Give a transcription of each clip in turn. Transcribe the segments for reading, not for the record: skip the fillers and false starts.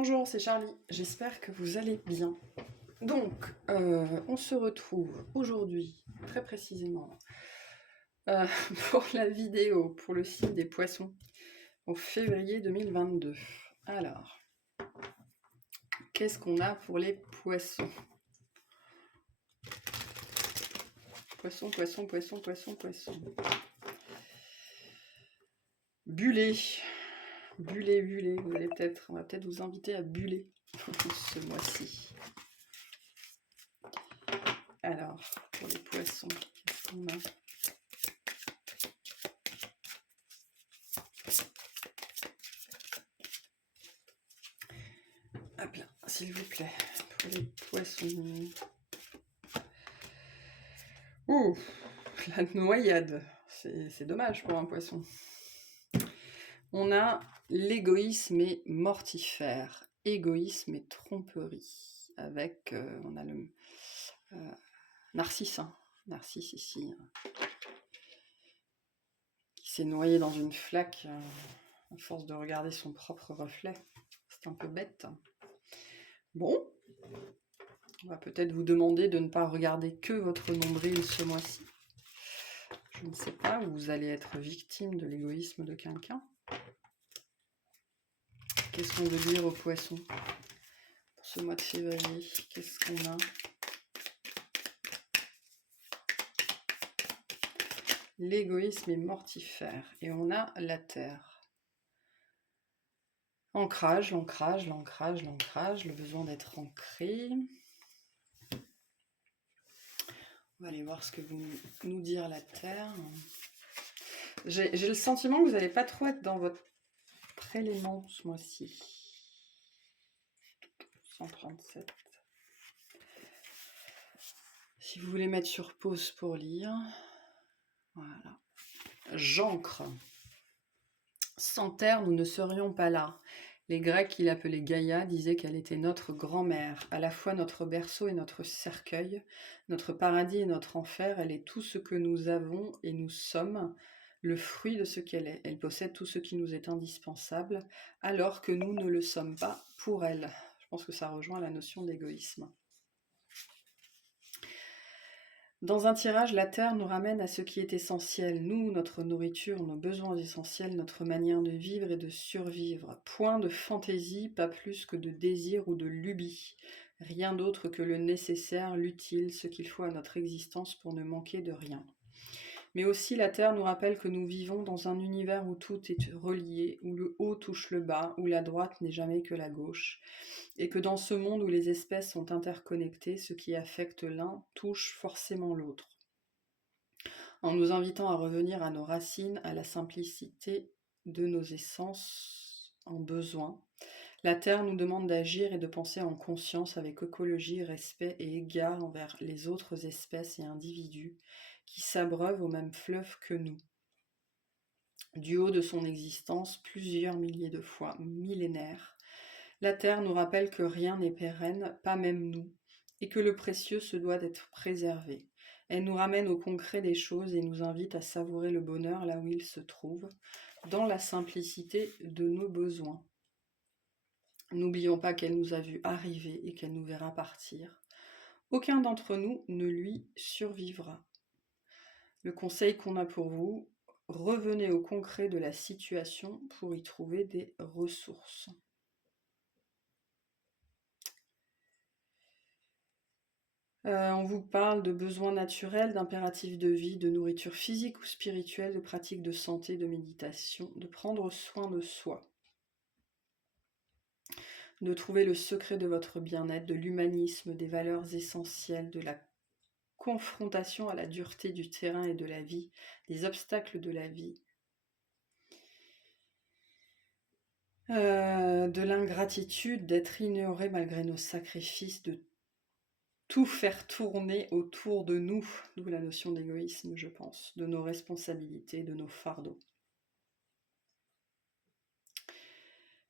Bonjour, c'est Charlie, j'espère que vous allez bien. Donc, on se retrouve aujourd'hui, très précisément, pour la vidéo pour le signe des poissons, en février 2022. Alors, qu'est-ce qu'on a pour les poissons? Poisson, poisson, poisson, poisson, poisson. Buller. Buller, buller, on va peut-être vous inviter à buller ce mois-ci. Alors, pour les poissons, qu'est-ce qu'on a? Hop là, s'il vous plaît, pour les poissons. Ouh, la noyade, c'est dommage pour un poisson. On a l'égoïsme est mortifère, égoïsme et tromperie, avec, on a le Narcisse, Narcisse ici, qui s'est noyé dans une flaque à force de regarder son propre reflet. C'est un peu bête. Bon, on va peut-être vous demander de ne pas regarder que votre nombril ce mois-ci. Je ne sais pas, vous allez être victime de l'égoïsme de quelqu'un. Qu'est-ce qu'on veut dire aux poissons pour ce mois de février? Qu'est-ce qu'on a? L'égoïsme est mortifère. Et on a la terre. Ancrage, l'ancrage, l'ancrage, l'ancrage, le besoin d'être ancré. On va aller voir ce que vous nous dire la terre. J'ai le sentiment que vous n'allez pas trop être dans votre élément ce mois-ci. 137. Si vous voulez mettre sur pause pour lire, voilà. J'ancre. Sans terre, nous ne serions pas là. Les Grecs qui l'appelaient Gaïa disaient qu'elle était notre grand-mère, à la fois notre berceau et notre cercueil, notre paradis et notre enfer. Elle est tout ce que nous avons et nous sommes, le fruit de ce qu'elle est. Elle possède tout ce qui nous est indispensable, alors que nous ne le sommes pas pour elle. Je pense que ça rejoint la notion d'égoïsme. Dans un tirage, la Terre nous ramène à ce qui est essentiel, nous, notre nourriture, nos besoins essentiels, notre manière de vivre et de survivre. Point de fantaisie, pas plus que de désir ou de lubie. Rien d'autre que le nécessaire, l'utile, ce qu'il faut à notre existence pour ne manquer de rien. Mais aussi la Terre nous rappelle que nous vivons dans un univers où tout est relié, où le haut touche le bas, où la droite n'est jamais que la gauche, et que dans ce monde où les espèces sont interconnectées, ce qui affecte l'un touche forcément l'autre. En nous invitant à revenir à nos racines, à la simplicité de nos essences en besoin, la Terre nous demande d'agir et de penser en conscience avec écologie, respect et égard envers les autres espèces et individus qui s'abreuvent au même fleuve que nous. Du haut de son existence, plusieurs milliers de fois, millénaires, la Terre nous rappelle que rien n'est pérenne, pas même nous, et que le précieux se doit d'être préservé. Elle nous ramène au concret des choses et nous invite à savourer le bonheur là où il se trouve, dans la simplicité de nos besoins. N'oublions pas qu'elle nous a vus arriver et qu'elle nous verra partir. Aucun d'entre nous ne lui survivra. Le conseil qu'on a pour vous, revenez au concret de la situation pour y trouver des ressources. On vous parle de besoins naturels, d'impératifs de vie, de nourriture physique ou spirituelle, de pratiques de santé, de méditation, de prendre soin de soi, de trouver le secret de votre bien-être, de l'humanisme, des valeurs essentielles, de la confrontation à la dureté du terrain et de la vie, des obstacles de la vie, de l'ingratitude, d'être ignoré malgré nos sacrifices, de tout faire tourner autour de nous, d'où la notion d'égoïsme, je pense, de nos responsabilités, de nos fardeaux.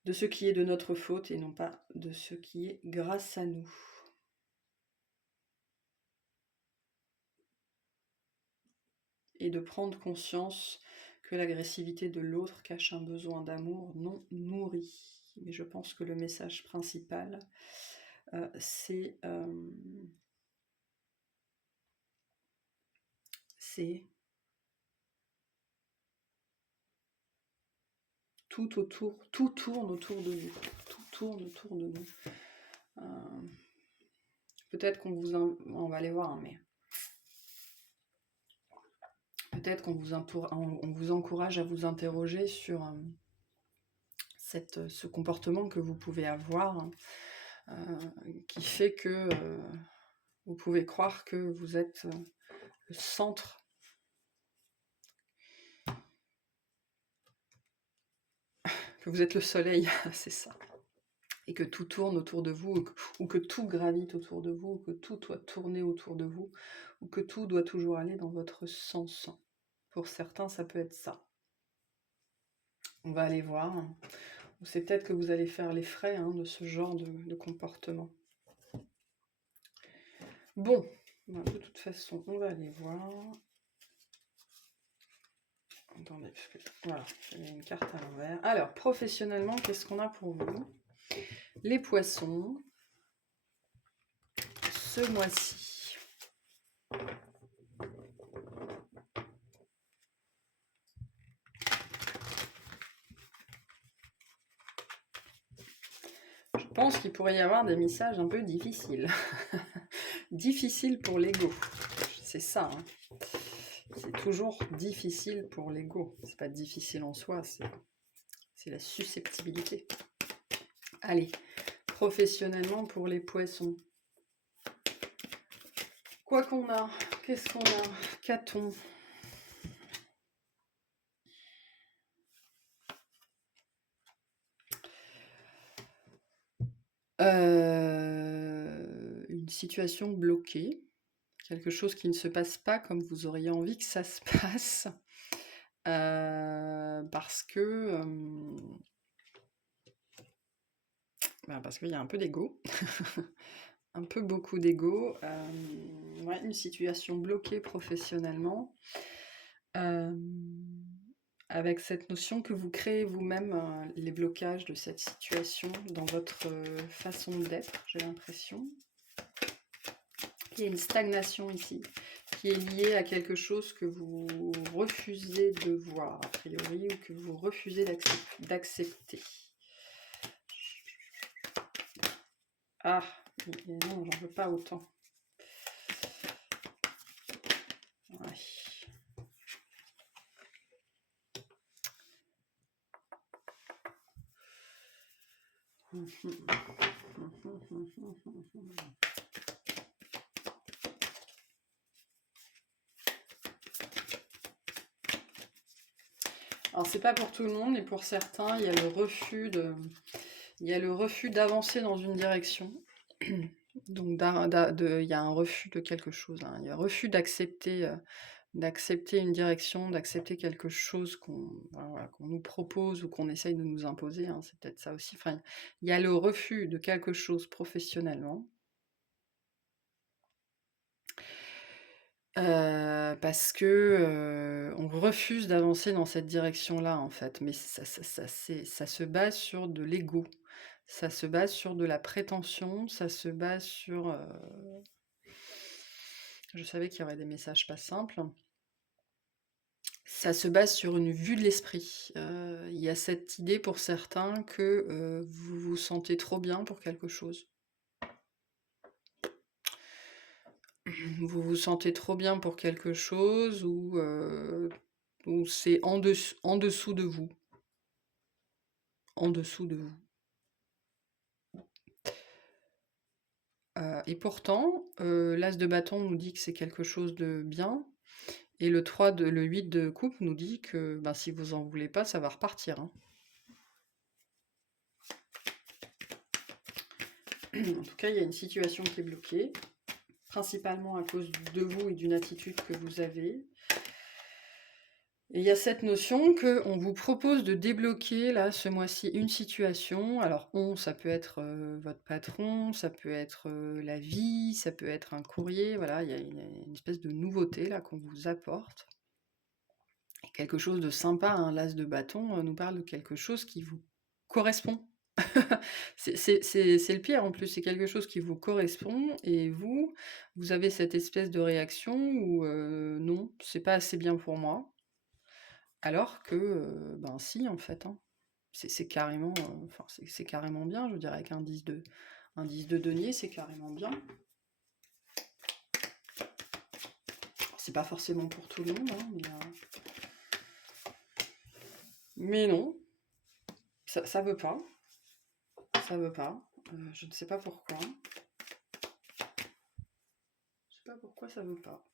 De ce qui est de notre faute et non pas de ce qui est grâce à nous. Et de prendre conscience que l'agressivité de l'autre cache un besoin d'amour non nourri. mais je pense que le message principal, c'est tout tourne autour de nous. Tout tourne autour de nous. Peut-être qu'on vous... On va aller voir, hein, mais... Peut-être qu'on on vous encourage à vous interroger sur ce comportement que vous pouvez avoir, qui fait que vous pouvez croire que vous êtes le centre, que vous êtes le soleil, c'est ça. Et que tout tourne autour de vous, ou que tout gravite autour de vous, ou que tout doit tourner autour de vous, ou que tout doit toujours aller dans votre sens. Pour certains, ça peut être ça. On va aller voir. Ou c'est peut-être que vous allez faire les frais de ce genre de comportement. Bon, de toute façon, on va aller voir. Attendez, parce que voilà, j'ai mis une carte à l'envers. Alors, professionnellement, qu'est-ce qu'on a pour vous? Les poissons, ce mois-ci. Je pense qu'il pourrait y avoir des messages un peu difficiles. Difficiles pour l'ego. C'est ça. C'est toujours difficile pour l'ego. C'est pas difficile en soi, c'est la susceptibilité. Allez, professionnellement pour les poissons. Quoi qu'on a? Qu'est-ce qu'on a? Qu'a-t-on? Une situation bloquée. Quelque chose qui ne se passe pas comme vous auriez envie que ça se passe. Parce que... parce qu'il y a un peu d'ego. Un peu beaucoup d'ego. Ouais, une situation bloquée professionnellement. Avec cette notion que vous créez vous-même les blocages de cette situation dans votre façon d'être, j'ai l'impression. Il y a une stagnation ici, qui est liée à quelque chose que vous refusez de voir, a priori, ou que vous refusez d'accepter. Ah, non, j'en veux pas autant. Ouais. Alors c'est pas pour tout le monde, mais pour certains, il y a le refus d'avancer dans une direction. Donc il y a un refus de quelque chose, il y a un refus d'accepter une direction, d'accepter quelque chose qu'on nous propose ou qu'on essaye de nous imposer, c'est peut-être ça aussi. Enfin, il y a le refus de quelque chose professionnellement. Parce que on refuse d'avancer dans cette direction-là, en fait, mais ça se base sur de l'ego, ça se base sur de la prétention, ça se base sur... Je savais qu'il y aurait des messages pas simples. Ça se base sur une vue de l'esprit. Il y a cette idée pour certains que vous vous sentez trop bien pour quelque chose. Vous vous sentez trop bien pour quelque chose ou c'est en dessous de vous. En dessous de vous. Et pourtant, l'As de bâton nous dit que c'est quelque chose de bien, et le 8 de coupe nous dit que si vous en voulez pas, ça va repartir. En tout cas, il y a une situation qui est bloquée, principalement à cause de vous et d'une attitude que vous avez. Et il y a cette notion qu'on vous propose de débloquer, là, ce mois-ci, une situation. Alors, ça peut être votre patron, ça peut être la vie, ça peut être un courrier. Voilà, il y a une espèce de nouveauté, là, qu'on vous apporte. Et quelque chose de sympa, l'As de bâton nous parle de quelque chose qui vous correspond C'est le pire en plus, c'est quelque chose qui vous correspond et vous avez cette espèce de réaction où, non, c'est pas assez bien pour moi, alors que, ben si en fait, hein. C'est carrément, enfin c'est carrément bien, je dirais avec un 10 de denier, c'est carrément bien. C'est pas forcément pour tout le monde, hein, mais non, ça veut pas, ça veut pas. Je ne sais pas pourquoi. Je sais pas pourquoi ça veut pas.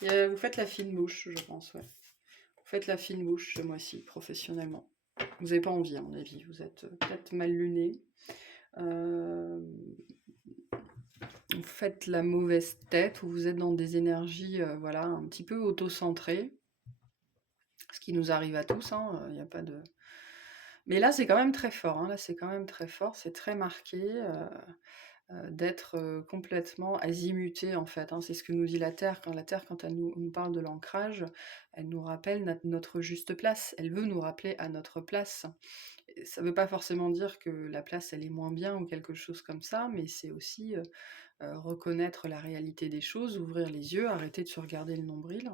Et, vous faites la fine bouche, je pense, ouais. Vous faites la fine bouche ce mois-ci, professionnellement. Vous n'avez pas envie, à mon avis. Vous êtes peut-être mal luné. Vous faites la mauvaise tête, ou vous êtes dans des énergies, voilà, un petit peu auto-centrées. Ce qui nous arrive à tous, hein, y a pas de... Mais là, c'est quand même très fort, hein, là, c'est quand même très fort, c'est très marqué, d'être complètement azimuté, en fait, hein. C'est ce que nous dit la Terre. Quand elle nous parle de l'ancrage, elle nous rappelle notre juste place. Elle veut nous rappeler à notre place. Et ça ne veut pas forcément dire que la place, elle est moins bien ou quelque chose comme ça, mais c'est aussi reconnaître la réalité des choses, ouvrir les yeux, arrêter de se regarder le nombril.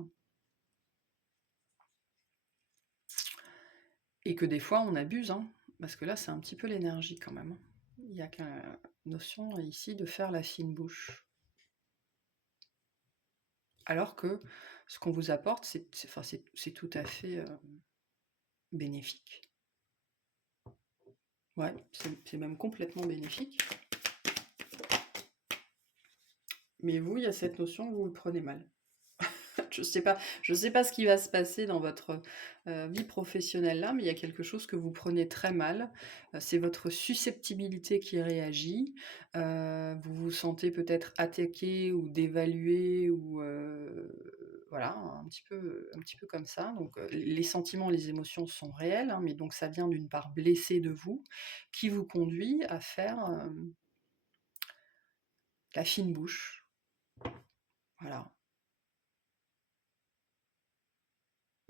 Et que des fois, on abuse, hein, parce que là, c'est un petit peu l'énergie quand même, hein. Il y a qu'une notion ici de faire la fine bouche. Alors que ce qu'on vous apporte, c'est tout à fait bénéfique. Ouais, c'est même complètement bénéfique. Mais vous, il y a cette notion que vous le prenez mal. Je sais pas ce qui va se passer dans votre vie professionnelle là, mais il y a quelque chose que vous prenez très mal. C'est votre susceptibilité qui réagit. Vous vous sentez peut-être attaqué ou dévalué ou voilà, un petit peu comme ça. Donc les sentiments, les émotions sont réels, hein, mais donc ça vient d'une part blessée de vous qui vous conduit à faire la fine bouche. Voilà.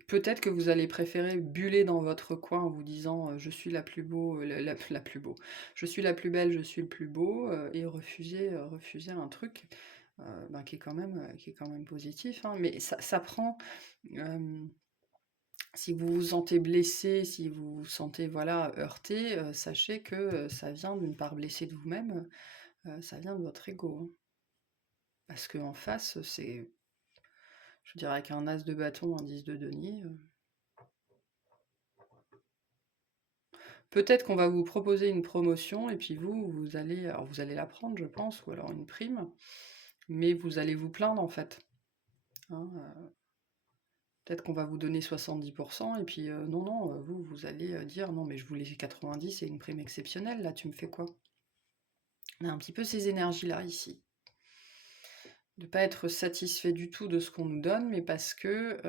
Peut-être que vous allez préférer buller dans votre coin en vous disant je suis la plus beau, la plus beau, je suis la plus belle, je suis le plus beau, et refuser un truc ben, qui est quand même positif, hein. Mais ça prend, si vous vous sentez blessé, si vous vous sentez voilà, heurté, sachez que ça vient d'une part blessée de vous-même, ça vient de votre ego, hein. Parce qu'en face, c'est, je dirais qu'un as de bâton, un 10 de denier. Peut-être qu'on va vous proposer une promotion et puis vous allez la prendre, je pense, ou alors une prime, mais vous allez vous plaindre en fait, hein, peut-être qu'on va vous donner 70% et puis non, vous allez dire non, mais je voulais 90, c'est une prime exceptionnelle, là, tu me fais quoi? On a un petit peu ces énergies-là ici. De pas être satisfait du tout de ce qu'on nous donne, mais parce que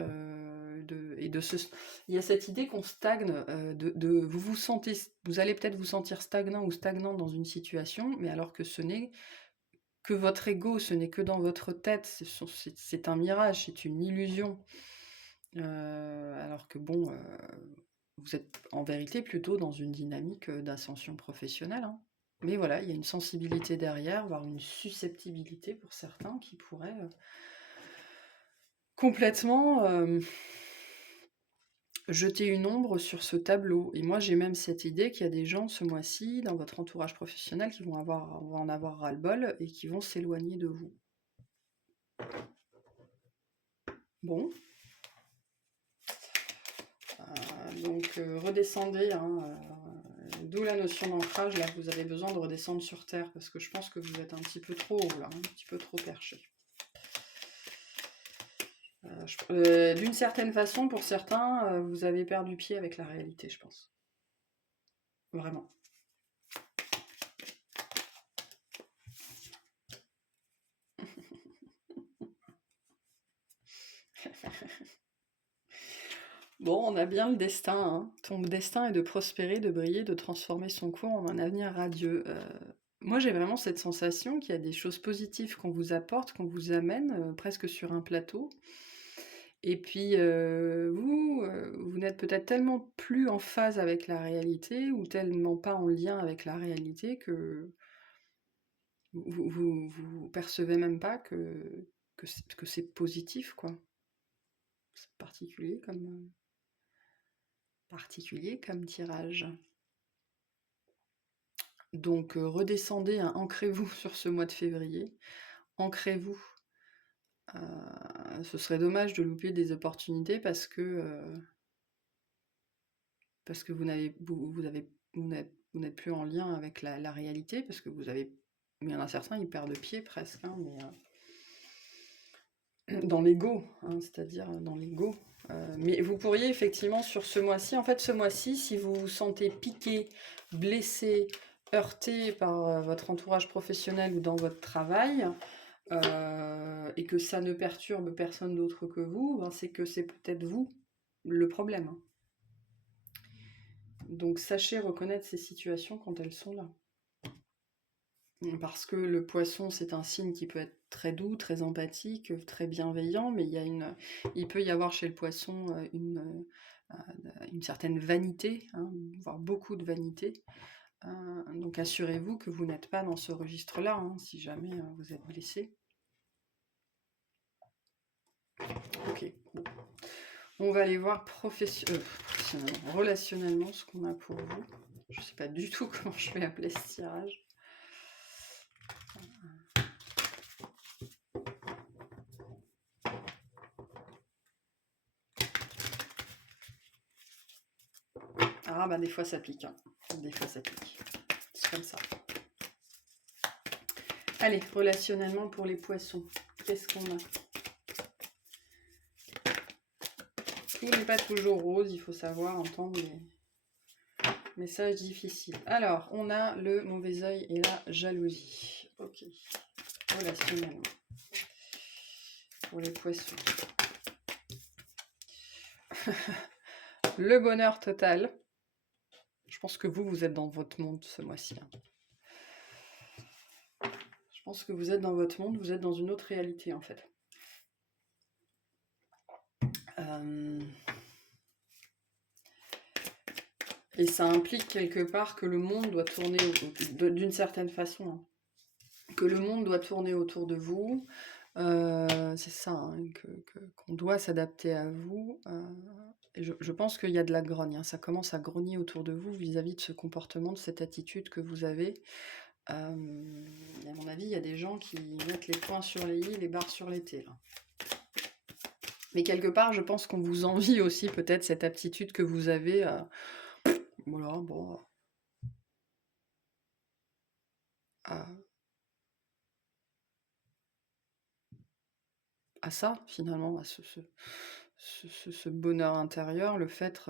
il y a cette idée qu'on stagne, vous allez peut-être vous sentir stagnant ou stagnant dans une situation, mais alors que ce n'est que votre ego, ce n'est que dans votre tête, c'est un mirage, c'est une illusion. Alors que bon, vous êtes en vérité plutôt dans une dynamique d'ascension professionnelle, hein. Mais voilà, il y a une sensibilité derrière, voire une susceptibilité pour certains qui pourrait complètement jeter une ombre sur ce tableau. Et moi, j'ai même cette idée qu'il y a des gens ce mois-ci, dans votre entourage professionnel, qui vont en avoir ras-le-bol et qui vont s'éloigner de vous. Bon. Donc redescendez, hein, d'où la notion d'ancrage, là vous avez besoin de redescendre sur terre, parce que je pense que vous êtes un petit peu trop haut, là, un petit peu trop perché. D'une certaine façon, pour certains, vous avez perdu pied avec la réalité, je pense. Vraiment. Bon, on a bien le destin, hein. Ton destin est de prospérer, de briller, de transformer son cours en un avenir radieux. Moi, j'ai vraiment cette sensation qu'il y a des choses positives qu'on vous apporte, qu'on vous amène, presque sur un plateau. Et puis, vous n'êtes peut-être tellement plus en phase avec la réalité ou tellement pas en lien avec la réalité que vous percevez même pas que c'est positif, quoi. C'est particulier comme tirage. Donc, redescendez, hein, ancrez-vous sur ce mois de février. Ancrez-vous. Ce serait dommage de louper des opportunités parce que vous n'êtes plus en lien avec la réalité, parce que vous avez... Mais il y en a certains, ils perdent pied presque, hein, mais dans l'ego, hein, c'est-à-dire dans l'ego. Mais vous pourriez effectivement sur ce mois-ci, en fait ce mois-ci, si vous vous sentez piqué, blessé, heurté par votre entourage professionnel ou dans votre travail, et que ça ne perturbe personne d'autre que vous, ben c'est que c'est peut-être vous le problème, hein. Donc sachez reconnaître ces situations quand elles sont là. Parce que le poisson, c'est un signe qui peut être très doux, très empathique, très bienveillant, mais il peut y avoir chez le poisson une certaine vanité, hein, voire beaucoup de vanité. Donc assurez-vous que vous n'êtes pas dans ce registre-là, hein, si jamais vous êtes blessé. Ok. On va aller voir professionnellement, relationnellement, ce qu'on a pour vous. Je ne sais pas du tout comment je vais appeler ce tirage. Ah bah des fois ça pique, hein. Des fois ça pique. C'est comme ça. Allez, relationnellement pour les poissons, qu'est-ce qu'on a? Tout n'est pas toujours rose, il faut savoir entendre les messages difficiles. Alors, on a le mauvais œil et la jalousie. Ok, relationnellement pour les poissons. Le bonheur total. Je pense que vous êtes dans votre monde ce mois-ci, hein. Je pense que vous êtes dans votre monde, vous êtes dans une autre réalité en fait. Et ça implique quelque part que le monde doit tourner d'une certaine façon, hein. Que le monde doit tourner autour de vous. C'est ça, hein, qu'on doit s'adapter à vous. Et je pense qu'il y a de la grogne, hein. Ça commence à grogner autour de vous vis-à-vis de ce comportement, de cette attitude que vous avez. À mon avis, il y a des gens qui mettent les points sur les i, les barres sur les t, là. Mais quelque part, je pense qu'on vous envie aussi peut-être cette aptitude que vous avez à... Voilà, bon... à ça, finalement, à ce bonheur intérieur, le fait...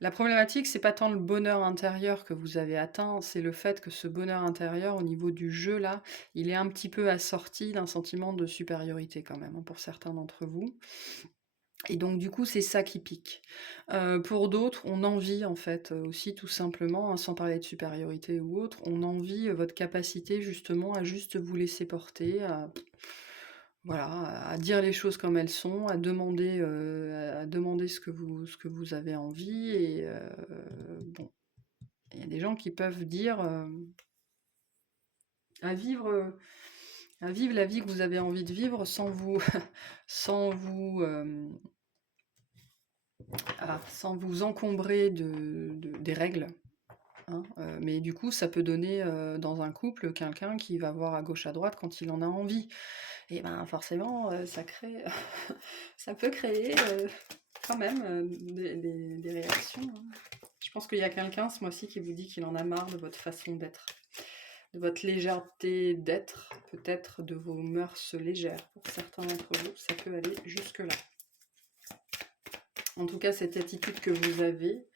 La problématique, c'est pas tant le bonheur intérieur que vous avez atteint, c'est le fait que ce bonheur intérieur, au niveau du jeu, là, il est un petit peu assorti d'un sentiment de supériorité, quand même, hein, pour certains d'entre vous. Et donc, du coup, c'est ça qui pique. Pour d'autres, on envie, en fait, aussi, tout simplement, hein, sans parler de supériorité ou autre, on envie votre capacité, justement, à juste vous laisser porter, voilà, à dire les choses comme elles sont, à demander ce que vous avez envie. Et bon, il y a des gens qui peuvent dire à vivre la vie que vous avez envie de vivre sans vous sans vous encombrer des règles, hein. Mais du coup, ça peut donner dans un couple quelqu'un qui va voir à gauche à droite quand il en a envie. Et ben forcément, ça peut créer quand même des réactions, hein. Je pense qu'il y a quelqu'un ce mois-ci qui vous dit qu'il en a marre de votre façon d'être, de votre légèreté d'être, peut-être de vos mœurs légères. Pour certains d'entre vous, ça peut aller jusque-là. En tout cas, cette attitude que vous avez,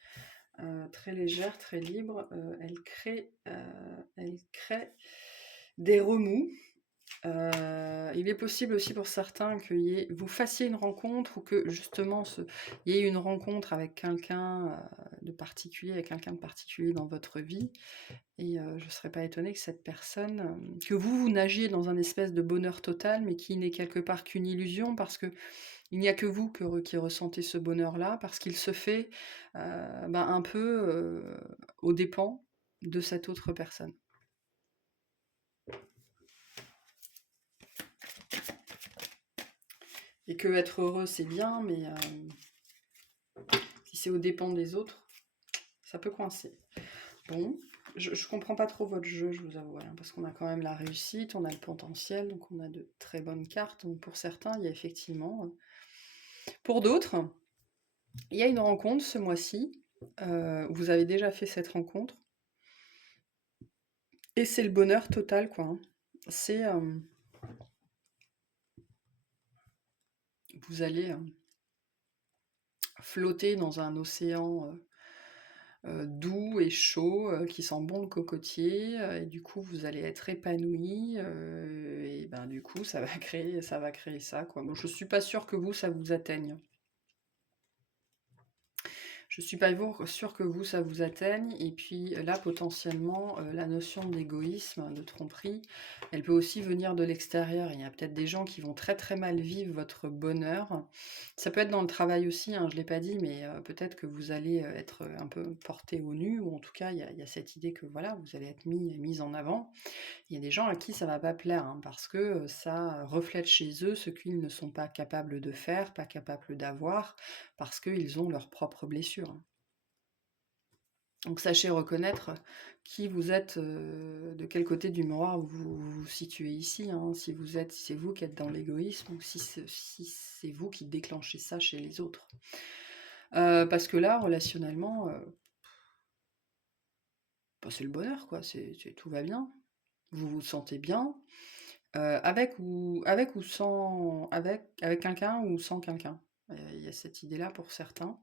très légère, très libre, elle crée des remous. Il est possible aussi pour certains que vous fassiez une rencontre ou que justement il y ait une rencontre avec quelqu'un de particulier, dans votre vie. Et je ne serais pas étonnée que cette personne, que vous nagiez dans un espèce de bonheur total, mais qui n'est quelque part qu'une illusion, parce que Il n'y a que vous qui ressentez ce bonheur-là, parce qu'il se fait un peu aux dépens de cette autre personne. Et que être heureux, c'est bien, mais si c'est aux dépens des autres, ça peut coincer. Bon, je comprends pas trop votre jeu, je vous avoue, hein, parce qu'on a quand même la réussite, on a le potentiel, donc on a de très bonnes cartes. Donc pour certains, il y a effectivement... Pour d'autres, il y a une rencontre ce mois-ci. Vous avez déjà fait cette rencontre. Et c'est le bonheur total, quoi, hein. C'est... vous allez flotter dans un océan doux et chaud, qui sent bon le cocotier, et du coup vous allez être épanoui, et ben du coup ça va créer ça, quoi. Bon, je suis pas sûre que vous, ça vous atteigne. Je suis pas sûre que vous, ça vous atteigne. Et puis là, potentiellement, la notion d'égoïsme, de tromperie, elle peut aussi venir de l'extérieur. Il y a peut-être des gens qui vont très très mal vivre votre bonheur. Ça peut être dans le travail aussi, hein, je ne l'ai pas dit, mais peut-être que vous allez être un peu porté au nu, ou en tout cas, il y a cette idée que voilà, vous allez être mis en avant. Il y a des gens à qui ça va pas plaire, hein, parce que ça reflète chez eux ce qu'ils ne sont pas capables de faire, pas capables d'avoir, parce qu'ils ont leurs propres blessures. Donc sachez reconnaître qui vous êtes, de quel côté du miroir vous vous situez ici, hein. Si c'est vous qui êtes dans l'égoïsme, ou si c'est vous qui déclenchez ça chez les autres. Parce que là, relationnellement, c'est le bonheur, quoi. Tout va bien. Vous vous sentez bien, avec ou sans, avec quelqu'un ou sans quelqu'un. Il y a cette idée-là pour certains.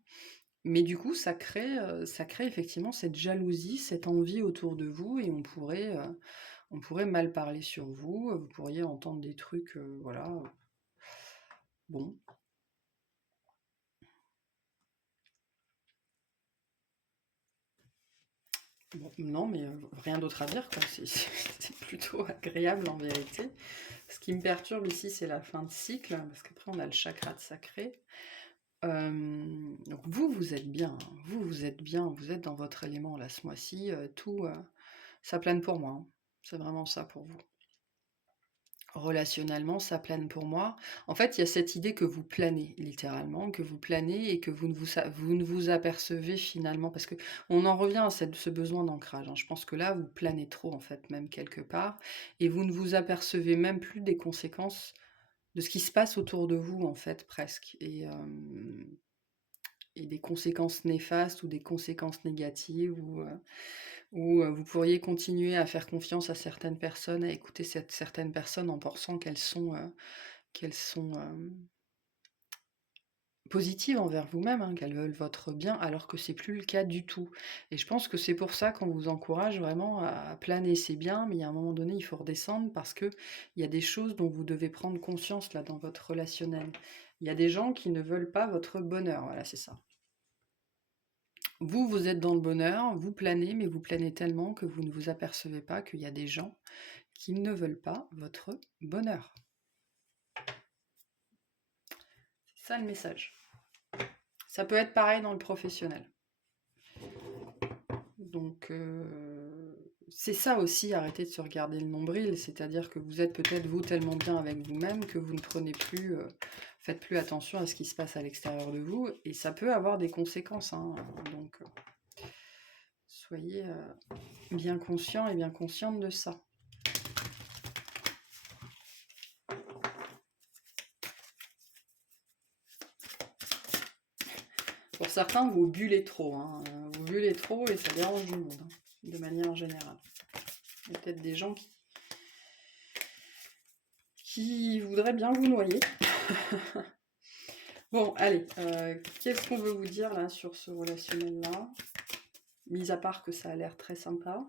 Mais du coup, ça crée effectivement cette jalousie, cette envie autour de vous, et on pourrait mal parler sur vous, vous pourriez entendre des trucs, voilà. Bon. Bon, non, mais rien d'autre à dire, quoi. C'est plutôt agréable en vérité. Ce qui me perturbe ici, c'est la fin de cycle, parce qu'après on a le chakra de sacré. Donc vous êtes bien, hein. Vous êtes bien, vous êtes dans votre élément là ce mois-ci, tout, ça plane pour moi, hein. C'est vraiment ça pour vous. Relationnellement, ça plane pour moi. En fait, il y a cette idée que vous planez, littéralement, que vous planez et que vous ne vous apercevez finalement, parce que on en revient à ce besoin d'ancrage, hein. Je pense que là, vous planez trop, en fait, même quelque part, et vous ne vous apercevez même plus des conséquences de ce qui se passe autour de vous, en fait, presque. Et des conséquences néfastes ou des conséquences négatives, ou vous pourriez continuer à faire confiance à certaines personnes, à écouter certaines personnes en pensant qu'elles sont positives envers vous-même, hein, qu'elles veulent votre bien, alors que c'est plus le cas du tout. Et je pense que c'est pour ça qu'on vous encourage vraiment à planer, c'est bien, mais à un moment donné, il faut redescendre, parce que il y a des choses dont vous devez prendre conscience là dans votre relationnel. Il y a des gens qui ne veulent pas votre bonheur, voilà, c'est ça. Vous, vous êtes dans le bonheur, vous planez, mais vous planez tellement que vous ne vous apercevez pas qu'il y a des gens qui ne veulent pas votre bonheur. C'est ça le message. Ça peut être pareil dans le professionnel. Donc, c'est ça aussi, arrêter de se regarder le nombril, c'est-à-dire que vous êtes peut-être vous tellement bien avec vous-même que vous ne prenez plus, faites plus attention à ce qui se passe à l'extérieur de vous, et ça peut avoir des conséquences, hein. Donc, soyez bien conscient et bien consciente de ça. Pour certains, vous bullez trop, hein. Vous bullez trop et ça dérange du monde, hein, de manière générale. Il y a peut-être des gens qui voudraient bien vous noyer. Bon, allez, qu'est-ce qu'on veut vous dire là sur ce relationnel-là? Mis à part que ça a l'air très sympa.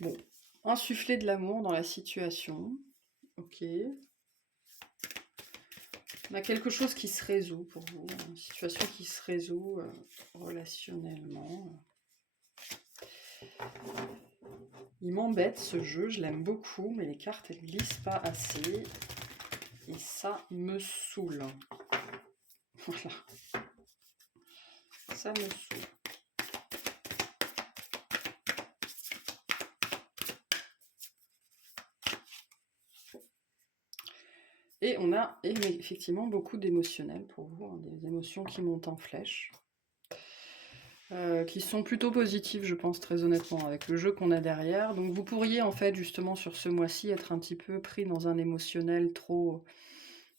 Bon, insuffler de l'amour dans la situation. Ok. On a quelque chose qui se résout pour vous, une situation qui se résout relationnellement. Il m'embête ce jeu, je l'aime beaucoup, mais les cartes elles glissent pas assez. Et ça me saoule. Voilà. Ça me saoule. Et on a effectivement beaucoup d'émotionnels pour vous, hein, des émotions qui montent en flèche, qui sont plutôt positives, je pense, très honnêtement, avec le jeu qu'on a derrière. Donc vous pourriez, en fait, justement, sur ce mois-ci, être un petit peu pris dans un émotionnel trop...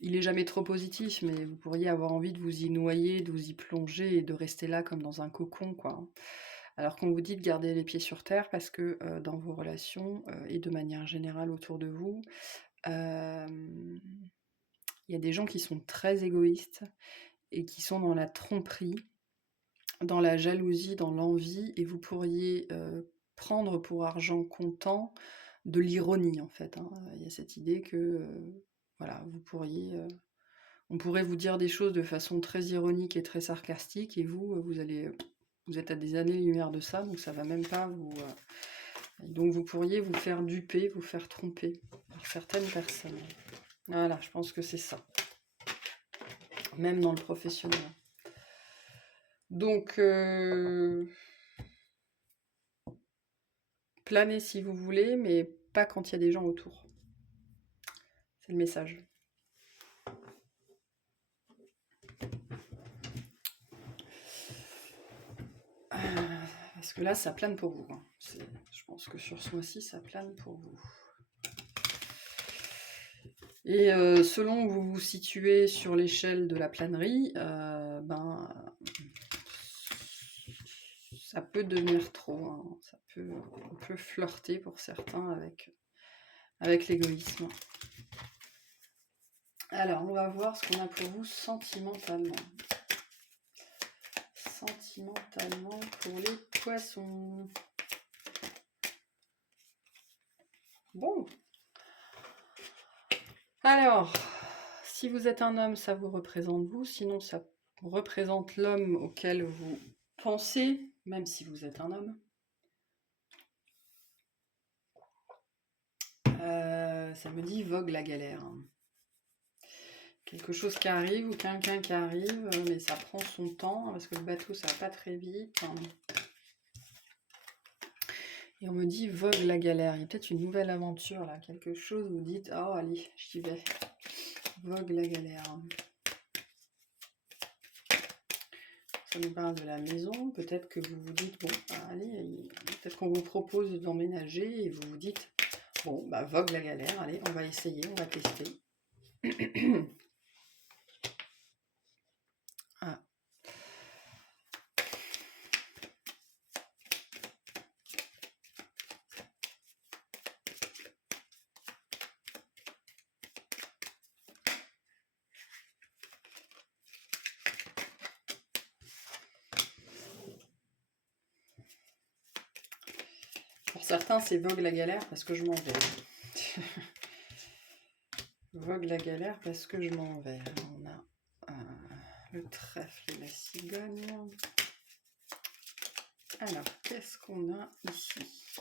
Il est jamais trop positif, mais vous pourriez avoir envie de vous y noyer, de vous y plonger et de rester là comme dans un cocon, quoi. Alors qu'on vous dit de garder les pieds sur terre parce que dans vos relations et de manière générale autour de vous, il y a des gens qui sont très égoïstes et qui sont dans la tromperie, dans la jalousie, dans l'envie, et vous pourriez prendre pour argent comptant de l'ironie, en fait, hein. Il y a cette idée que, voilà, vous pourriez... on pourrait vous dire des choses de façon très ironique et très sarcastique, et vous, vous êtes à des années-lumière de ça, donc ça va même pas vous... donc vous pourriez vous faire duper, vous faire tromper par certaines personnes. Voilà, je pense que c'est ça. Même dans le professionnel. Donc, planez si vous voulez, mais pas quand il y a des gens autour. C'est le message. Parce que là, ça plane pour vous, hein. Je pense que sur ce mois-ci, ça plane pour vous. Et selon où vous vous situez sur l'échelle de la planerie, ça peut devenir trop, hein. On peut flirter pour certains avec l'égoïsme. Alors, on va voir ce qu'on a pour vous sentimentalement. Sentimentalement pour les poissons. Bon. Alors, si vous êtes un homme, ça vous représente vous. Sinon, ça représente l'homme auquel vous pensez, même si vous êtes un homme. Ça me dit vogue la galère. Quelque chose qui arrive ou quelqu'un qui arrive, mais ça prend son temps parce que le bateau ça va pas très vite. Et on me dit vogue la galère. Il y a peut-être une nouvelle aventure là, quelque chose où vous dites oh allez, j'y vais. Vogue la galère. Ça nous parle de la maison. Peut-être que vous vous dites bon, allez, peut-être qu'on vous propose d'emménager et vous vous dites bon, bah vogue la galère, allez, on va essayer, on va tester. Ah. Pour certains, c'est vogue la galère parce que je m'en vais. Vogue la galère parce que je m'en vais. On a le trèfle et la cigogne. Alors, qu'est-ce qu'on a ici?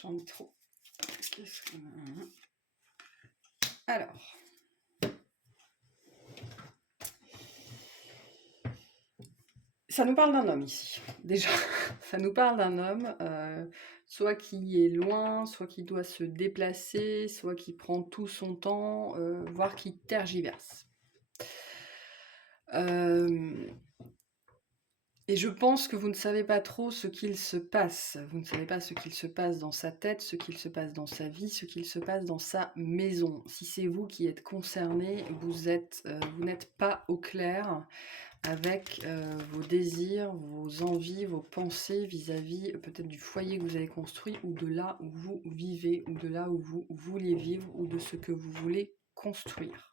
J'en ai trop. Qu'est-ce qu'on a? Alors. Ça nous parle d'un homme ici, déjà. Ça nous parle d'un homme, soit qui est loin, soit qui doit se déplacer, soit qui prend tout son temps, voire qui tergiverse. Et je pense que vous ne savez pas trop ce qu'il se passe. Vous ne savez pas ce qu'il se passe dans sa tête, ce qu'il se passe dans sa vie, ce qu'il se passe dans sa maison. Si c'est vous qui êtes concerné, vous n'êtes pas au clair avec vos désirs, vos envies, vos pensées vis-à-vis peut-être du foyer que vous avez construit ou de là où vous vivez ou de là où vous vouliez vivre ou de ce que vous voulez construire.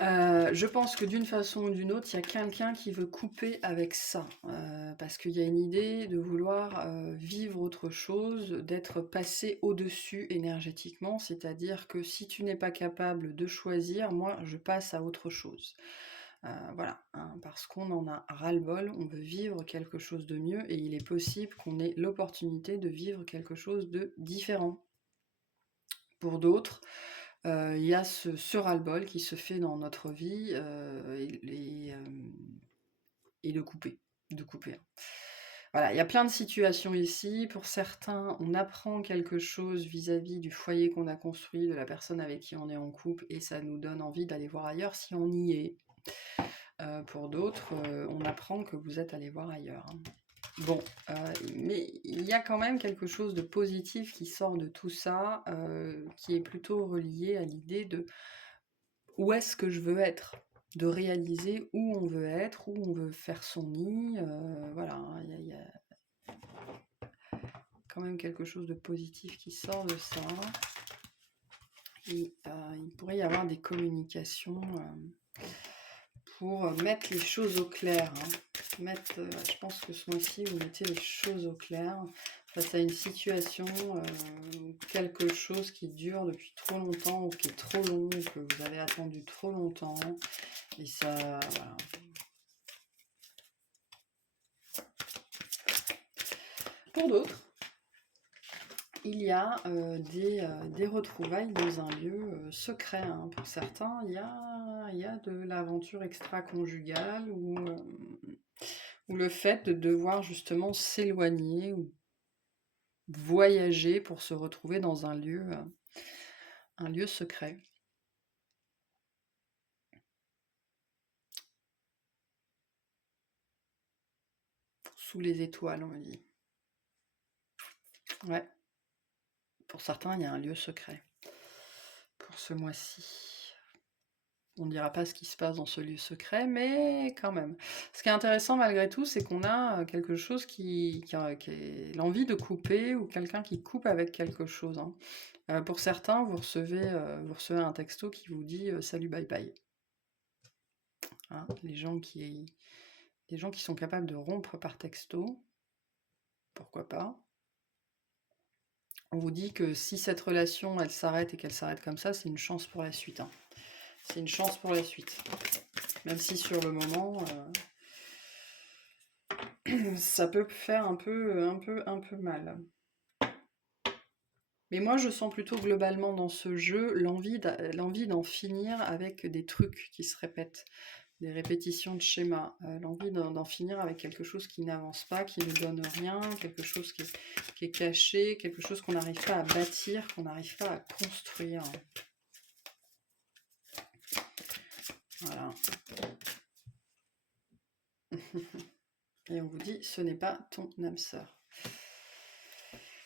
Je pense que d'une façon ou d'une autre, il y a quelqu'un qui veut couper avec ça, parce qu'il y a une idée de vouloir vivre autre chose, d'être passé au-dessus énergétiquement, c'est-à-dire que si tu n'es pas capable de choisir, moi je passe à autre chose. Voilà, hein, parce qu'on en a ras-le-bol, on veut vivre quelque chose de mieux et il est possible qu'on ait l'opportunité de vivre quelque chose de différent. Pour d'autres, il y a ce ras-le-bol qui se fait dans notre vie et de couper. Hein. Voilà, il y a plein de situations ici. Pour certains, on apprend quelque chose vis-à-vis du foyer qu'on a construit, de la personne avec qui on est en couple, et ça nous donne envie d'aller voir ailleurs si on y est. Pour d'autres, on apprend que vous êtes allé voir ailleurs. Hein. Bon, mais il y a quand même quelque chose de positif qui sort de tout ça, qui est plutôt relié à l'idée de où est-ce que je veux être, de réaliser où on veut être, où on veut faire son nid. Voilà, hein, il y a quand même quelque chose de positif qui sort de ça. Et il pourrait y avoir des communications pour mettre les choses au clair. Hein. Je pense que ce mois-ci, vous mettez les choses au clair face à une situation, quelque chose qui dure depuis trop longtemps ou qui est trop long, ou que vous avez attendu trop longtemps. Et ça, voilà. Pour d'autres, il y a des retrouvailles dans un lieu secret. Hein. Pour certains, il y a de l'aventure extra-conjugale ou le fait de devoir justement s'éloigner ou voyager pour se retrouver dans un lieu secret. Sous les étoiles, on me dit. Ouais. Pour certains, il y a un lieu secret. Pour ce mois-ci. On ne dira pas ce qui se passe dans ce lieu secret, mais quand même. Ce qui est intéressant malgré tout, c'est qu'on a quelque chose qui est l'envie de couper ou quelqu'un qui coupe avec quelque chose. Hein. Pour certains, vous recevez un texto qui vous dit salut, bye bye. Hein, les gens qui sont capables de rompre par texto, pourquoi pas. On vous dit que si cette relation, elle s'arrête et qu'elle s'arrête comme ça, c'est une chance pour la suite. Hein. C'est une chance pour la suite. Même si sur le moment, ça peut faire un peu mal. Mais moi, je sens plutôt globalement dans ce jeu l'envie d'en finir avec des trucs qui se répètent, des répétitions de schémas, l'envie d'en finir avec quelque chose qui n'avance pas, qui ne donne rien, quelque chose qui est caché, quelque chose qu'on n'arrive pas à bâtir, qu'on n'arrive pas à construire. Voilà. Et on vous dit, ce n'est pas ton âme sœur.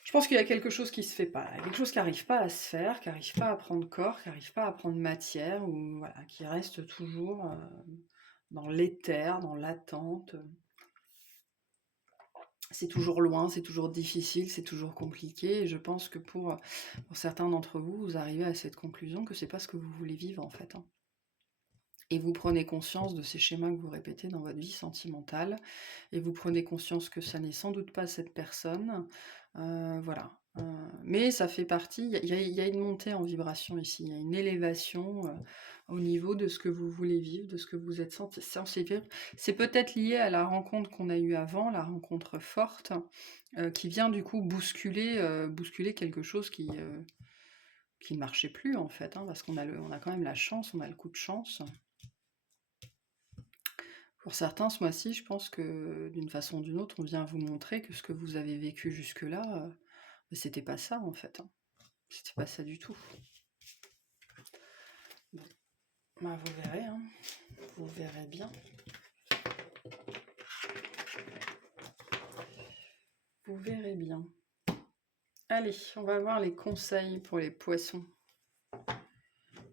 Je pense qu'il y a quelque chose qui se fait pas, il y a quelque chose qui n'arrive pas à se faire, qui n'arrive pas à prendre corps, qui n'arrive pas à prendre matière, ou voilà, qui reste toujours dans l'éther, dans l'attente. C'est toujours loin, c'est toujours difficile, c'est toujours compliqué. Et je pense que pour certains d'entre vous, vous arrivez à cette conclusion que c'est pas ce que vous voulez vivre en fait. Hein. Et vous prenez conscience de ces schémas que vous répétez dans votre vie sentimentale, et vous prenez conscience que ça n'est sans doute pas cette personne. Voilà. Mais ça fait partie, il y a une montée en vibration ici, il y a une élévation au niveau de ce que vous voulez vivre, de ce que vous êtes censé vivre. C'est peut-être lié à la rencontre qu'on a eue avant, la rencontre forte, qui vient du coup bousculer quelque chose qui ne marchait plus en fait, hein, parce qu'on a quand même la chance, on a le coup de chance. Pour certains, ce mois-ci, je pense que d'une façon ou d'une autre, on vient vous montrer que ce que vous avez vécu jusque-là, c'était pas ça en fait. Hein. C'était pas ça du tout. Bon. Bah, vous verrez, hein. Vous verrez bien. Vous verrez bien. Allez, on va voir les conseils pour les poissons.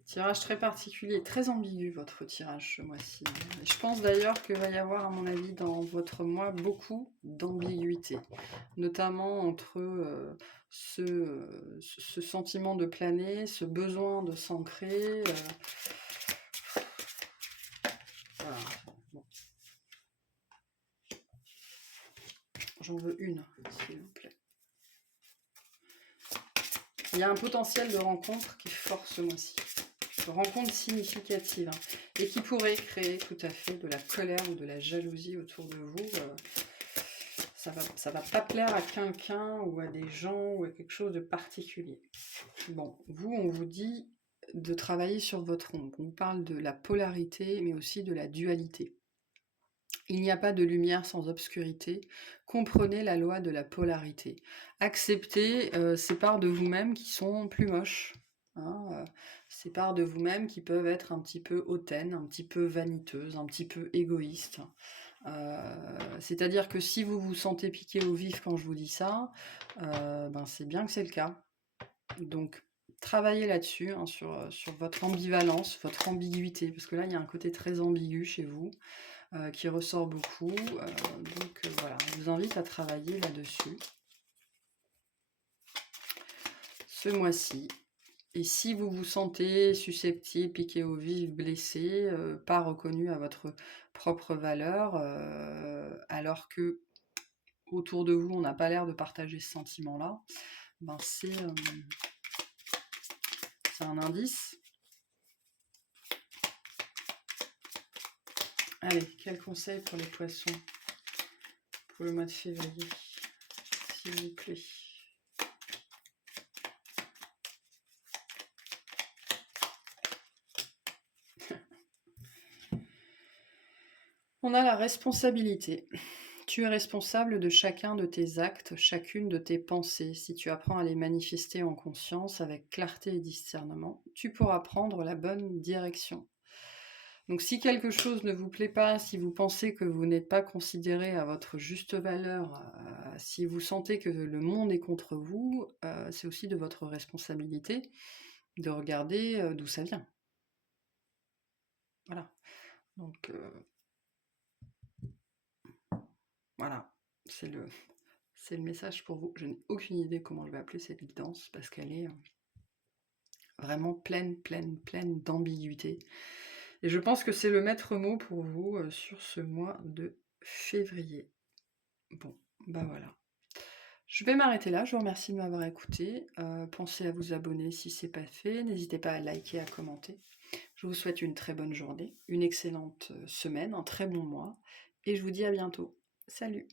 Tirage très particulier, très ambigu votre tirage ce mois-ci. Je pense d'ailleurs qu'il va y avoir, à mon avis, dans votre mois, beaucoup d'ambiguïté. Notamment entre ce sentiment de planer, ce besoin de s'ancrer. Voilà. Bon. J'en veux une, s'il vous plaît. Il y a un potentiel de rencontre qui est fort ce mois-ci. rencontre significative, hein, et qui pourrait créer tout à fait de la colère ou de la jalousie autour de vous. Ça va pas plaire à quelqu'un ou à des gens ou à quelque chose de particulier. Bon, vous, on vous dit de travailler sur votre ombre. On parle de la polarité, mais aussi de la dualité. Il n'y a pas de lumière sans obscurité. Comprenez la loi de la polarité. Acceptez ces parts de vous-même qui sont plus moches. Hein, ces parts de vous-même qui peuvent être un petit peu hautaines, un petit peu vaniteuses, un petit peu égoïstes. C'est-à-dire que si vous vous sentez piqué au vif quand je vous dis ça, ben c'est bien que c'est le cas. Donc, travaillez là-dessus, hein, sur votre ambivalence, votre ambiguïté, parce que là, il y a un côté très ambigu chez vous, qui ressort beaucoup. Donc, voilà, je vous invite à travailler là-dessus ce mois-ci. Et si vous vous sentez susceptible, piqué au vif, blessé, pas reconnu à votre propre valeur, alors que autour de vous, on n'a pas l'air de partager ce sentiment-là, ben c'est un indice. Allez, quel conseil pour les poissons pour le mois de février, s'il vous plaît? On a la responsabilité. Tu es responsable de chacun de tes actes, chacune de tes pensées. Si tu apprends à les manifester en conscience avec clarté et discernement, tu pourras prendre la bonne direction. Donc si quelque chose ne vous plaît pas, si vous pensez que vous n'êtes pas considéré à votre juste valeur, si vous sentez que le monde est contre vous, c'est aussi de votre responsabilité de regarder d'où ça vient. Voilà. Donc voilà, c'est le message pour vous. Je n'ai aucune idée comment je vais appeler cette guidance parce qu'elle est vraiment pleine d'ambiguïté. Et je pense que c'est le maître mot pour vous sur ce mois de février. Bon, bah voilà. Je vais m'arrêter là, je vous remercie de m'avoir écouté. Pensez à vous abonner si ce n'est pas fait. N'hésitez pas à liker, à commenter. Je vous souhaite une très bonne journée, une excellente semaine, un très bon mois. Et je vous dis à bientôt. Salut!